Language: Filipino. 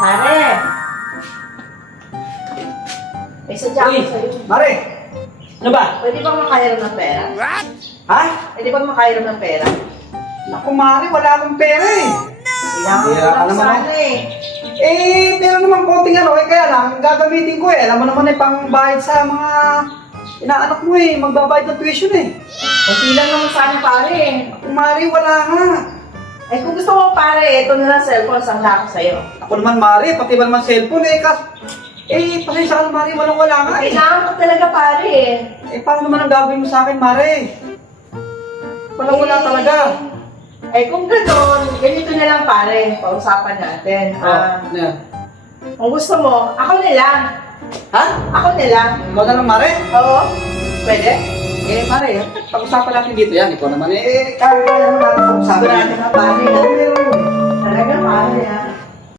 Pare! May sadya ko Uy. sa'yo. Mare! Ano ba? Pwede bang makairam ng pera? Ha? Pwede bang makairam ng pera? Naku, Mare, wala akong pera eh. Kailangan ko Hira ka lang naman, sana eh. Eh, pero naman konting ano eh, kaya lang, gagamitin ko eh. Alam mo naman eh, pang bayad sa mga inaanak mo eh, magbabayad ng tuition eh. Kunti lang naman sana pare eh. Naku, Mare, wala nga. Pare, ito na lang cellphone, sangla ko sa'yo. Ako naman, Mare, pati ba naman cellphone eh, kas... Eh, pasensya ka na, Mare, walang wala nga eh. Kailangan ko talaga pare eh. Eh, paano naman ang gagawin mo sa akin, Mare? Walang wala Eh, talaga. Eh kung gano'n, ganito na lang pare, pausapan natin. Ah, Oh, yan. kung gusto mo, ako na lang. Ha? Ako na lang. Ikaw na lang, Mare? Oo? Pwede? Eh, Mare, pag-usapan natin dito yan. Ikaw naman eh, kaya kaya naman natin pag-usapan. Sigurado ka pare.